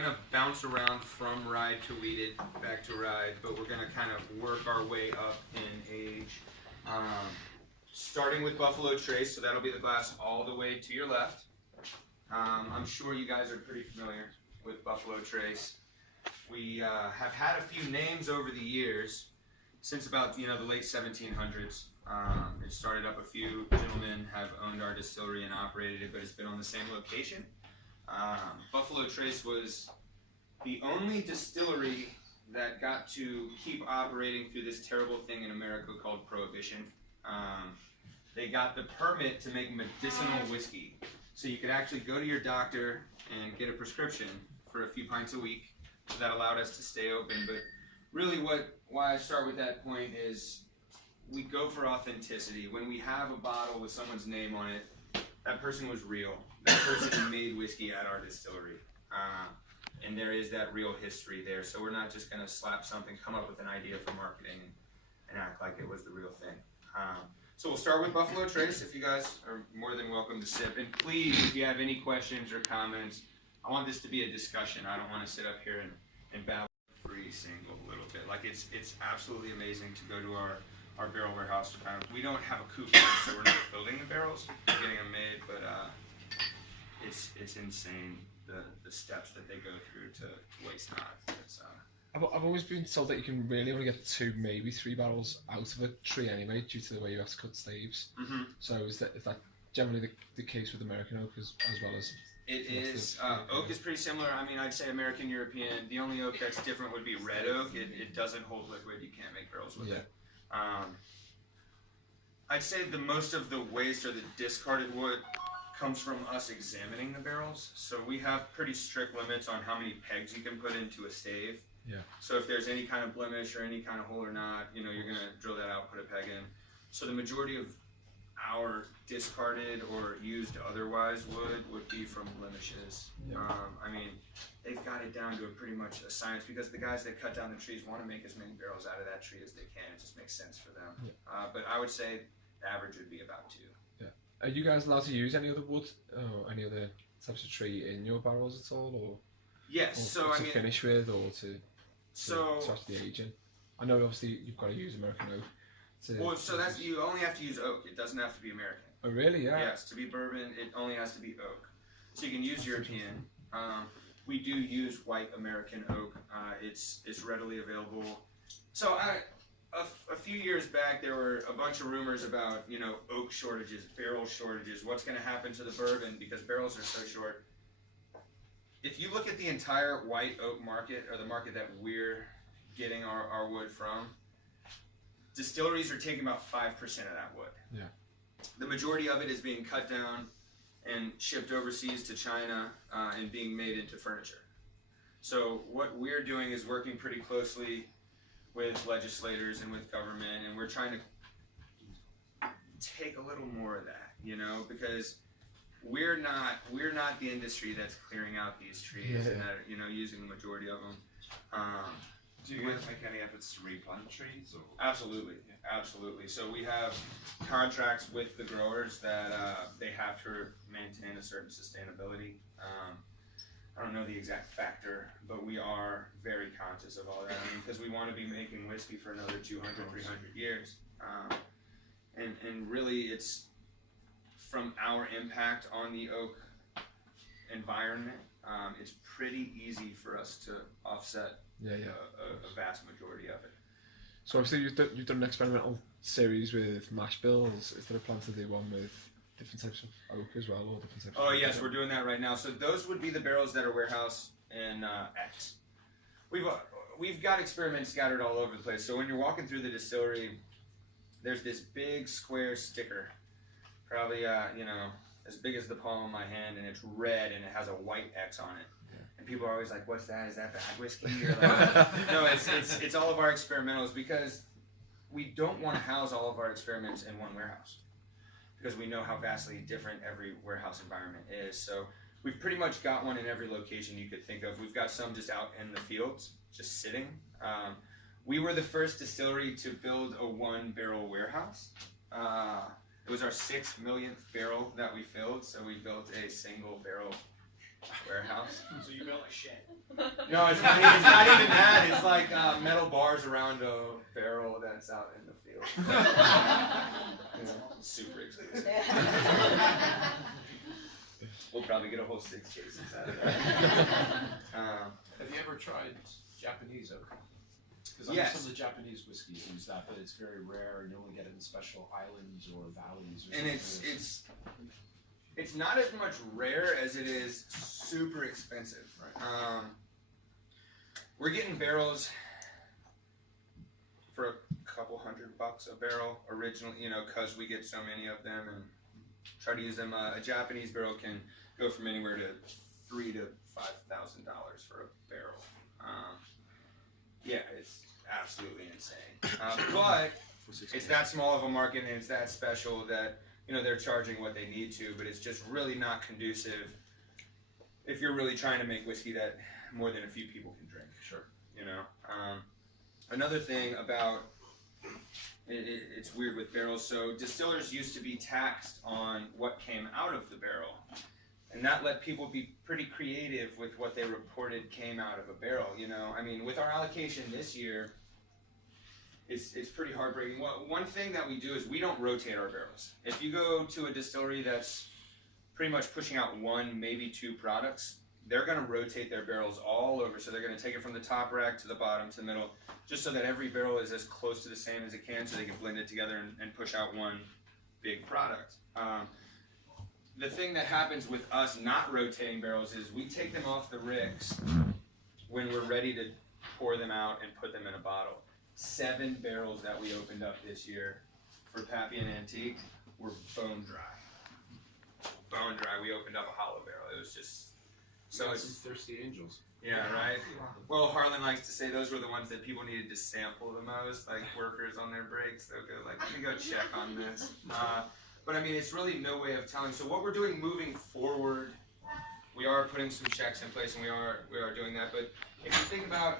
gonna bounce around from rye to wheated back to rye, but we're gonna kind of work our way up in age. Starting with Buffalo Trace, so that'll be the glass all the way to your left. I'm sure you guys are pretty familiar with Buffalo Trace. We have had a few names over the years, since about the late 1700s. It started up, a few gentlemen have owned our distillery and operated it, but it's been on the same location. Buffalo Trace was the only distillery that got to keep operating through this terrible thing in America called Prohibition. They got the permit to make medicinal whiskey. So you could actually go to your doctor and get a prescription for a few pints a week. So that allowed us to stay open. But really why I start with that point is we go for authenticity. When we have a bottle with someone's name on it, that person was real. That person made whiskey at our distillery. And there is that real history there. So we're not just going to slap something, come up with an idea for marketing and act like it was the real thing. So we'll start with Buffalo Trace. If you guys are more than welcome to sip. And please, if you have any questions or comments, I want this to be a discussion. I don't want to sit up here and babble every single little bit. Like it's absolutely amazing to go to our barrel warehouse. We don't have a coop, so we're not building the barrels, we're getting them made, but it's insane the steps that they go through to waste not. I've always been told that you can really only get 2, maybe 3 barrels out of a tree anyway, due to the way you have to cut staves. Mm-hmm. So is that generally the case with American oak as well as? It is. Oak is pretty similar. I mean, I'd say American European. The only oak that's different would be red oak. It doesn't hold liquid. You can't make barrels with it. I'd say the most of the waste or the discarded wood comes from us examining the barrels. So we have pretty strict limits on how many pegs you can put into a stave. Yeah. So if there's any kind of blemish or any kind of hole or not, you're gonna drill that out, put a peg in. So the majority of our discarded or used otherwise would be from blemishes. Yeah. I mean, they've got it down to pretty much a science, because the guys that cut down the trees want to make as many barrels out of that tree as they can. It just makes sense for them. Yeah. But I would say the average would be about 2. Yeah. Are you guys allowed to use any other wood or any other types of tree in your barrels at all, or? Yes. Or so to finish with, or to actually age in? I know obviously you've got to use American oak. You only have to use oak. It doesn't have to be American. Oh really? Yeah. Yes, to be bourbon, it only has to be oak. So you can use European. We do use white American oak. It's readily available. So a few years back, there were a bunch of rumors about oak shortages, barrel shortages. What's going to happen to the bourbon because barrels are so short? If you look at the entire white oak market, or the market that we're getting our wood from, distilleries are taking about 5% of that wood. Yeah. The majority of it is being cut down and shipped overseas to China and being made into furniture. So what we're doing is working pretty closely with legislators and with government, and we're trying to take a little more of that, because we're not the industry that's clearing out these trees and that using the majority of them. Do you guys make any efforts to replant trees? Or? Absolutely, absolutely. So we have contracts with the growers that they have to maintain a certain sustainability. I don't know the exact factor, but we are very conscious of all that. Because we want to be making whiskey for another 200, 300 years. And really, it's from our impact on the oak environment, it's pretty easy for us to offset a vast majority of it. So obviously you've done an experimental series with mash bills. Is there a plan to do one with different types of oak as well, or different types? Oh yes, we're doing that right now. So those would be the barrels that are warehouse in X. We've got experiments scattered all over the place. So when you're walking through the distillery, there's this big square sticker, probably as big as the palm of my hand, and it's red and it has a white X on it. And people are always like, "What's that? Is that bad whiskey?" Or like, no, it's all of our experimentals, because we don't want to house all of our experiments in one warehouse, because we know how vastly different every warehouse environment is. So we've pretty much got one in every location you could think of. We've got some just out in the fields, just sitting. We were the first distillery to build a 1-barrel warehouse. It was our 6 millionth barrel that we filled, so we built a single barrel warehouse. So you built a shed? No, it's not even that. It's like metal bars around a barrel that's out in the field. Super exclusive. We'll probably get a whole 6 cases out of that. Have you ever tried Japanese oak? Because Yes. some of the Japanese whiskeys use that, but it's very rare, and you only get it in special islands or valleys. Or And it's not as much rare as it is super expensive. Right. We're getting barrels for a couple $100 a barrel originally, because we get so many of them and try to use them. A Japanese barrel can go from anywhere to $3,000 to $5,000 for a barrel. Yeah, it's absolutely insane. But it's that small of a market and it's that special that they're charging what they need to, but it's just really not conducive if you're really trying to make whiskey that more than a few people can drink. Sure. Another thing about it's weird with barrels. So distillers used to be taxed on what came out of the barrel, and that let people be pretty creative with what they reported came out of a barrel. I mean, with our allocation this year, it's pretty heartbreaking. One thing that we do is we don't rotate our barrels. If you go to a distillery that's pretty much pushing out 1, maybe 2 products, they're going to rotate their barrels all over. So they're going to take it from the top rack to the bottom to the middle, just so that every barrel is as close to the same as it can, so they can blend it together and push out one big product. The thing that happens with us not rotating barrels is we take them off the ricks when we're ready to pour them out and put them in a bottle. 7 barrels that we opened up this year for Pappy and Antique were bone dry. Bone dry. We opened up a hollow barrel. It was just so it's thirsty angels. yeah, right. Well, Harlan likes to say those were the ones that people needed to sample the most, like workers on their breaks. They'll go like, let me go check on this. But I mean, it's really no way of telling. So what we're doing moving forward, we are putting some checks in place, and we are doing that. But if you think about,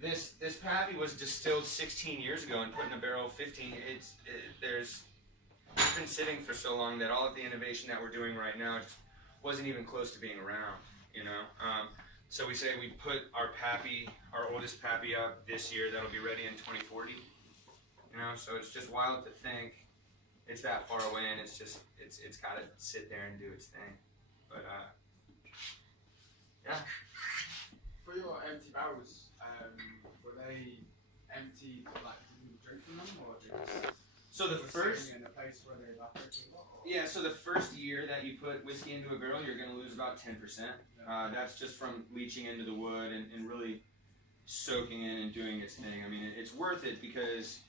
this Pappy was distilled 16 years ago and put in a barrel 15. It's been sitting for so long that all of the innovation that we're doing right now just wasn't even close to being around. So we say we put our Pappy, our oldest Pappy, up this year. That'll be ready in 2040. So it's just wild to think it's that far away, and it's got to sit there and do its thing. But yeah. For your empty barrels, were they empty, like did you drink from them, or they just So the were first. sitting in a place where they evaporated a lot? Or? Yeah, so the first year that you put whiskey into a barrel, you're going to lose about 10%. That's just from leaching into the wood and really soaking in and doing its thing. I mean, it's worth it because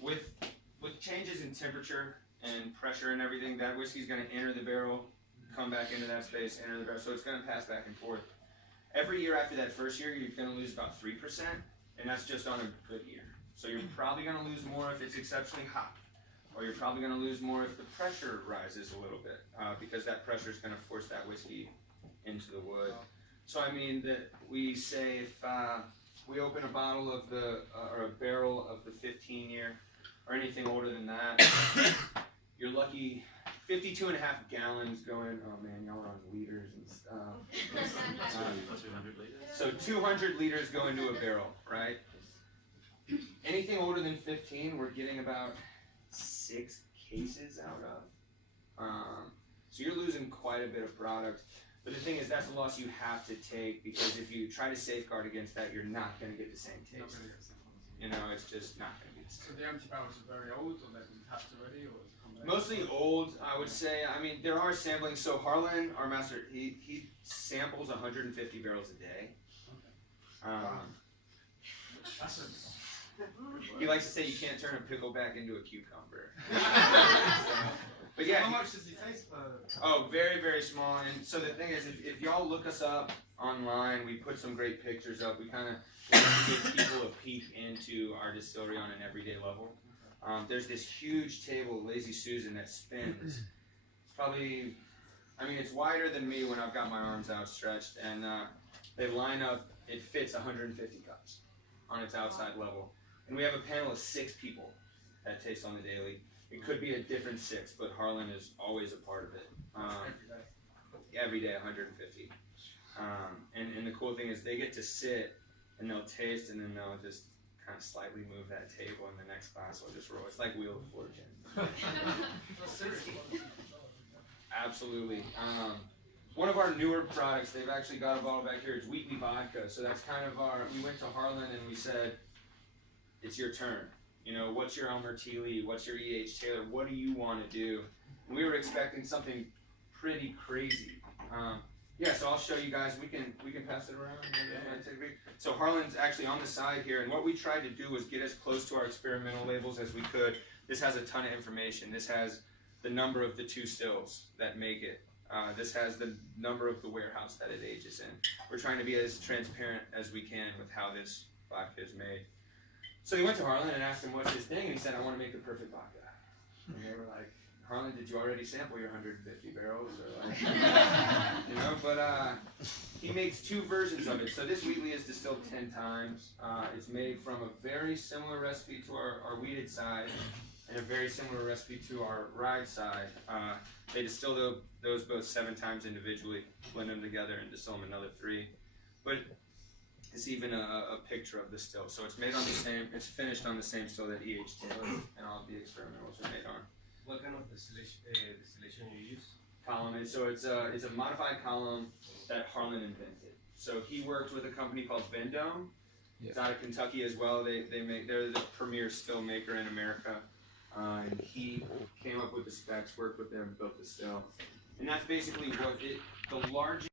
with changes in temperature and pressure and everything, that whiskey's going to enter the barrel, come back into that space, enter the barrel. So it's going to pass back and forth. Every year after that first year, you're going to lose about 3%, and that's just on a good year. So you're probably going to lose more if it's exceptionally hot. Or you're probably going to lose more if the pressure rises a little bit, because that pressure is going to force that whiskey into the wood. So I mean that we say if we open a bottle of or a barrel of the 15-year or anything older than that, you're lucky. 52.5 gallons going. Oh man, y'all are on liters and stuff. 200 liters. So 200 liters go into a barrel, right? Anything older than 15, we're getting about 6 cases out of. So you're losing quite a bit of product. But the thing is, that's a loss you have to take, because if you try to safeguard against that, you're not going to get the same Not taste. really get some ones. It's just not going to be the So same. the empty barrels are very old, or they've been tapped already, or is it a combination? Mostly old, I would say. I mean, there are samplings. So Harlan, our master, he samples 150 barrels a day. That's a He likes to say you can't turn a pickle back into a cucumber. But How yeah, much does he taste per? oh, very, very small. And so the thing is, if y'all look us up online, we put some great pictures up. We kind of give people a peek into our distillery on an everyday level. There's this huge table, Lazy Susan, that spins. It's probably, it's wider than me when I've got my arms outstretched, and they line up. It fits 150 cups on its outside level. And we have a panel of 6 people that taste on the daily. It could be a different 6, but Harlan is always a part of it. Every day. Every day, 150. And the cool thing is they get to sit and they'll taste and then they'll just kind of slightly move that table and the next glass will just roll. It's like Wheel of Fortune. Absolutely. One of our newer products, they've actually got a bottle back here, it's Wheatley Vodka. So that's kind of we went to Harlan and we said, it's your turn. You know, what's your Elmer T. Lee? What's your E.H. Taylor? What do you want to do? And we were expecting something pretty crazy. Yeah, so I'll show you guys. We can pass it around. So Harlan's actually on the side here, and what we tried to do was get as close to our experimental labels as we could. This has a ton of information. This has the number of the 2 stills that make it. This has the number of the warehouse that it ages in. We're trying to be as transparent as we can with how this vodka is made. So they went to Harlan and asked him what's his thing, and he said, I want to make the perfect vodka. And they were like, Harlan, did you already sample your 150 barrels? Or like, you know, but he makes 2 versions of it. So this Wheatley is distilled 10 times. It's made from a very similar recipe to our wheated side and a very similar recipe to our rye side. They distill those both 7 times individually, blend them together and distill them another 3. But it's even a picture of the still. So it's made on the same, it's finished on the same still that E.H. Taylor and all of the experimentals are made on. What kind of distillation you use? Column. So it's a modified column that Harlan invented. So he worked with a company called Vendome. It's out of Kentucky as well. They're the premier still maker in America. And he came up with the specs, worked with them, built the still. And that's basically what the largest